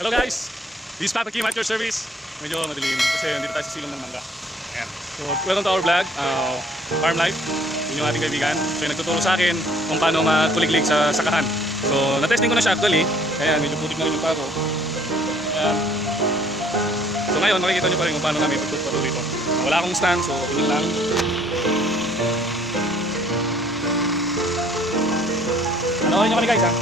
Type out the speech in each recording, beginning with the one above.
Hello guys! This is Papa Kim at your service. Medyo madilim kasi nandito tayo sa silong ng mangga. Ayan. So welcome to our vlog, Farm Life. Yun yung ating kaibigan. So yung nagtuturo sa akin kung paano makuliglig sa sakahan. So na-testing ko na siya actually. Kaya medyo putik na rin yung pako. Ayan. So ngayon makikita nyo pa rin kung paano namin pagtuturo dito. Wala akong stand so tingin lang. Panoorin nyo kami guys ha.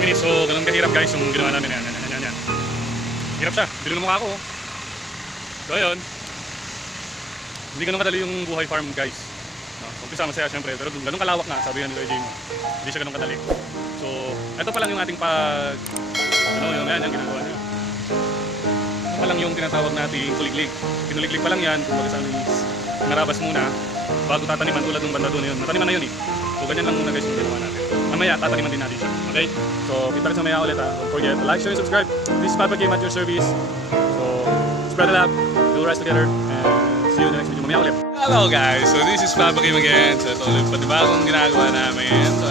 Minutes, so ganun kahirap guys yung ginawa namin. Yan. Hirap siya, bilo ng mukha ko. So ayun, hindi ganun kadali yung buhay farm guys. No, umpisa masaya syempre, pero ganun kalawak na, sabi nga ni Kuya Jamie. Hindi siya ganun kadali. So, ito pa lang yung ating yung ginagawa niya. Ito pa lang yung tinatawag nating kuliglig. Kinuliglig pa lang yan, kung baga sa amin is narabas muna, bago tataniman tulad ng banda doon yun. Nataniman na yun eh. So ganyan lang muna guys yung ginawa natin. Mamaya tataniman din natin siya. Okay? So kita rin sa maya ulit ha. Don't forget to like, share, and subscribe. This is Papa Game at your service. So spread it out. We'll rise together. And see you in the next video. Mamaya ulit. Hello guys! So this is Papa Game again. So ito ulit panibagong ginagawa namin. So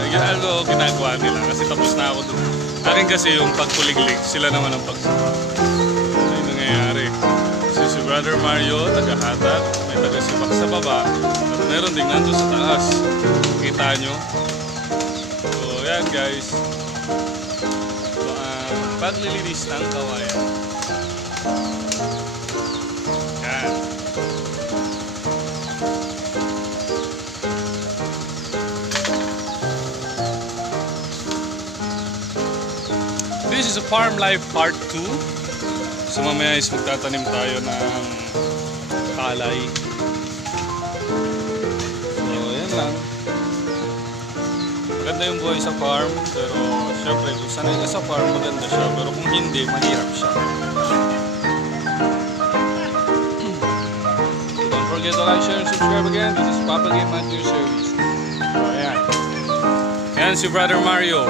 ginagawa nila kasi tapos na ako doon. Akin kasi yung pagkuliglig. Sila naman ang pagsupa. Ano yung nangyayari? Si Brother Mario, taga-hatak. May taga-subak sa baba. At meron din nandun sa taas. Kita nyo? So yan guys. So paglilinis ng kawayan. Yan. This is a Farm Life Part 2. So mamaya is magtatanim tayo ng palay. So yan lang. Maganda yung buhay sa farm, pero syempre kung sanay ka sa farm maganda siya, pero kung hindi, mahirap siya. So don't forget to like, share, and subscribe again. This is Papa Game at your service. So ayan. Yan si Brother Mario.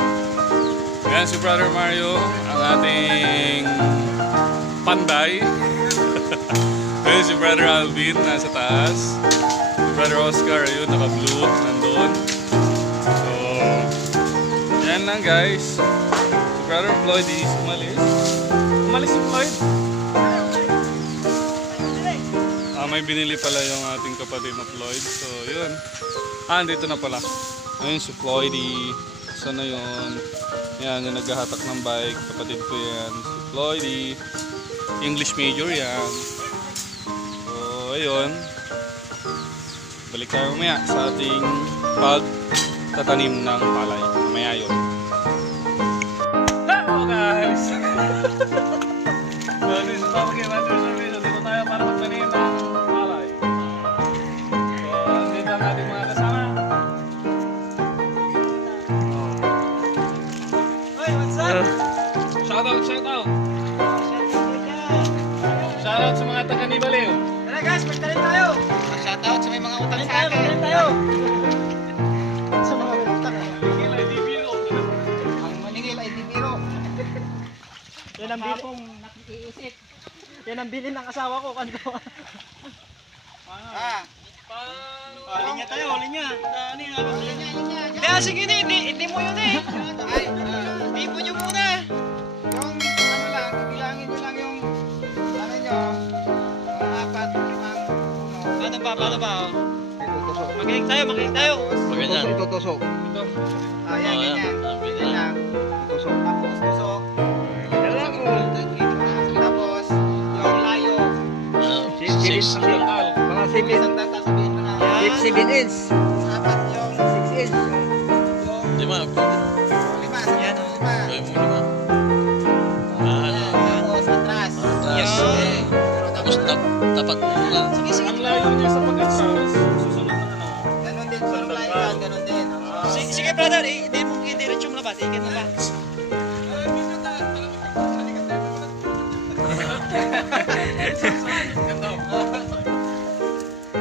Yan si Brother Mario, ang ating panday. Yan si Brother Alvin, nasa taas. Si Brother Oscar, ayun, naka-blue, nandun. So, yan lang guys. Si Brother Floyd is umalis. Umalis si Floyd. May binili pala yung ating kapatid na Floyd. So, yun. Andito na pala. Ayun si Floydy. Sana yun. Yan, yung naghahatak ng bike. Kapatid ko yan. Si Floydy. English major yan. So, ayun. Balik tayo mamaya sa ating pagtatanim ng palay. Mamaya yun. Hello guys! So, this is Papa Game at your service. Dito tayo para magtanim ng palay. So, andito ang ating mga kasama. Hey, what's up? Shoutout! Shoutout sa mga taga-Nibaliw. Tara guys, magtanim tayo! Shoutout sa may mga utang sa akin. Magtanim tayo! Sa mga utang. Maningil ay di biro. Ang maningil ay di biro. Yan ang bilin. Yan ang bilin ng asawa ko kanto. Ah, Huli niya tayo, huli niya. Ano yun? Hindi, sige hindi mo yun eh. Ay, tipo nyo muna. Yung ano lang, bilangin nyo lang yung ano nyo, mga apat, limang, Paano ba? itutusok. Makinig tayo. Itutusok, itutusok. Ayan, ganyan. Ganyan. Itutusok. Tapos, tusok. Tapos, yung layo. Mga Isang data, sabihin mo na. 7 inch. Apat yung 6 inch. lima. Lima. Yan, oh. Lima. Ayan, tapos atras. Yan. Tapos tapat mo lang. Ang layo niya sa pag-atras. Susunod na ano. Ganon din, sunod lang yan, ganon din. Sige brother, hindi mo i-diretso mo labat. Ikit mo ba?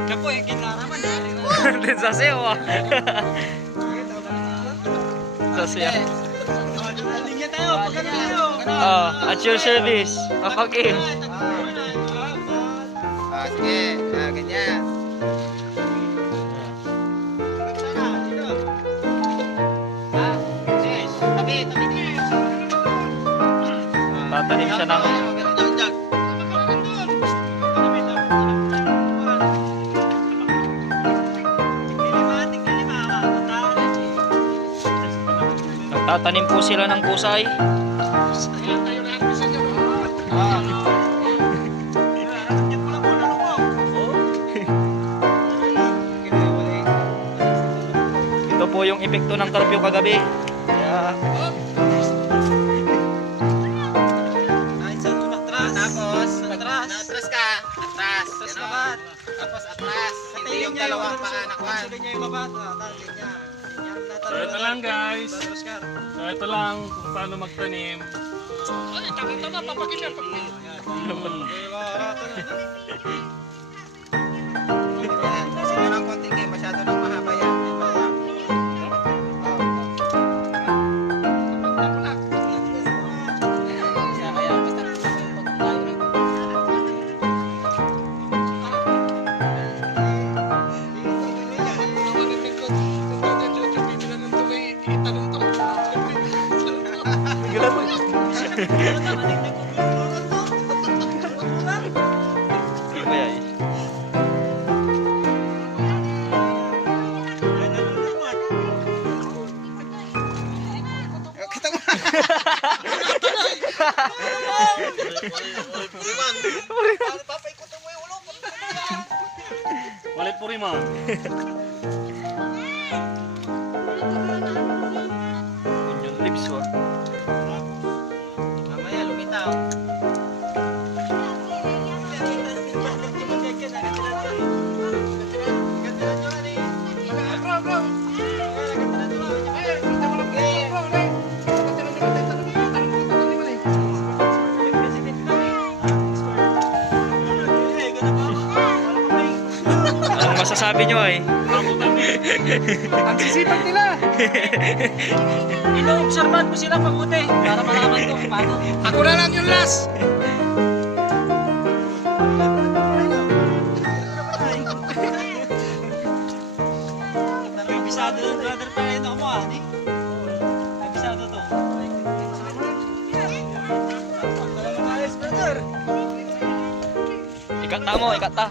Kapo yung kinaraman. Din sa sewa. Sa sewa. Linya tayo, pagkano tayo? At your service. Papa Kim. Sige, ganyan. Tatanim siya ng... Nagtatanim po sila ng kusay. Ito po yung epekto ng curfew kagabi. Kaya... Atras ka. Atras. Ganon. Tapos atras. Hindi yung dalawang paa nakwan. So ito lang guys. So ito lang kung paano magtanim. Ay, tama papakita. Sino ng konting game, masyado nang mahaba yan. Hindi ba yan? Kita mo. Papaikutin mo yung ulo. Walit po rin mo. Onion leaves oh. Mamaya lumitaw. Anong masasabi nyo ay? Ang sisipag nila. Ino-observan mo sila mabuti para malaman ko kung paano. Ako na lang yung last. Abisado ng brother pa rin ako mo, ani? Abisado to. Ikata mo, ikata.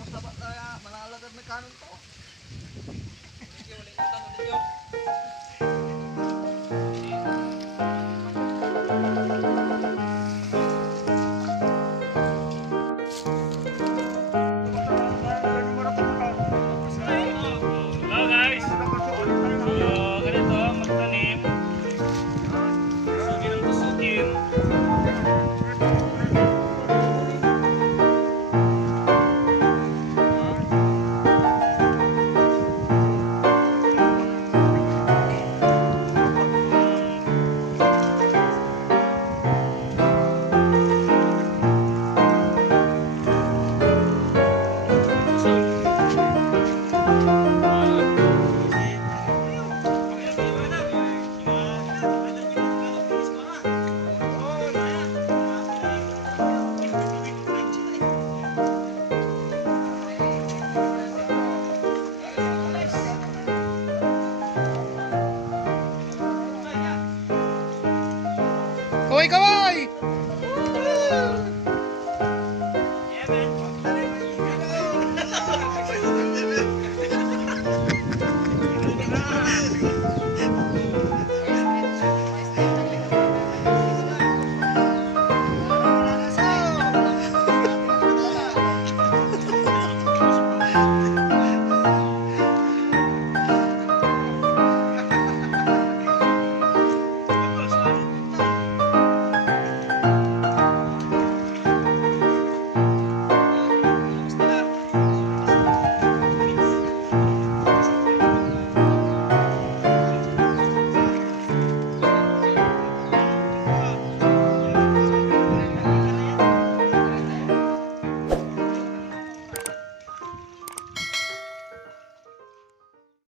Manalagad na kanon to. Thank you, ulit yung tanong ninyo.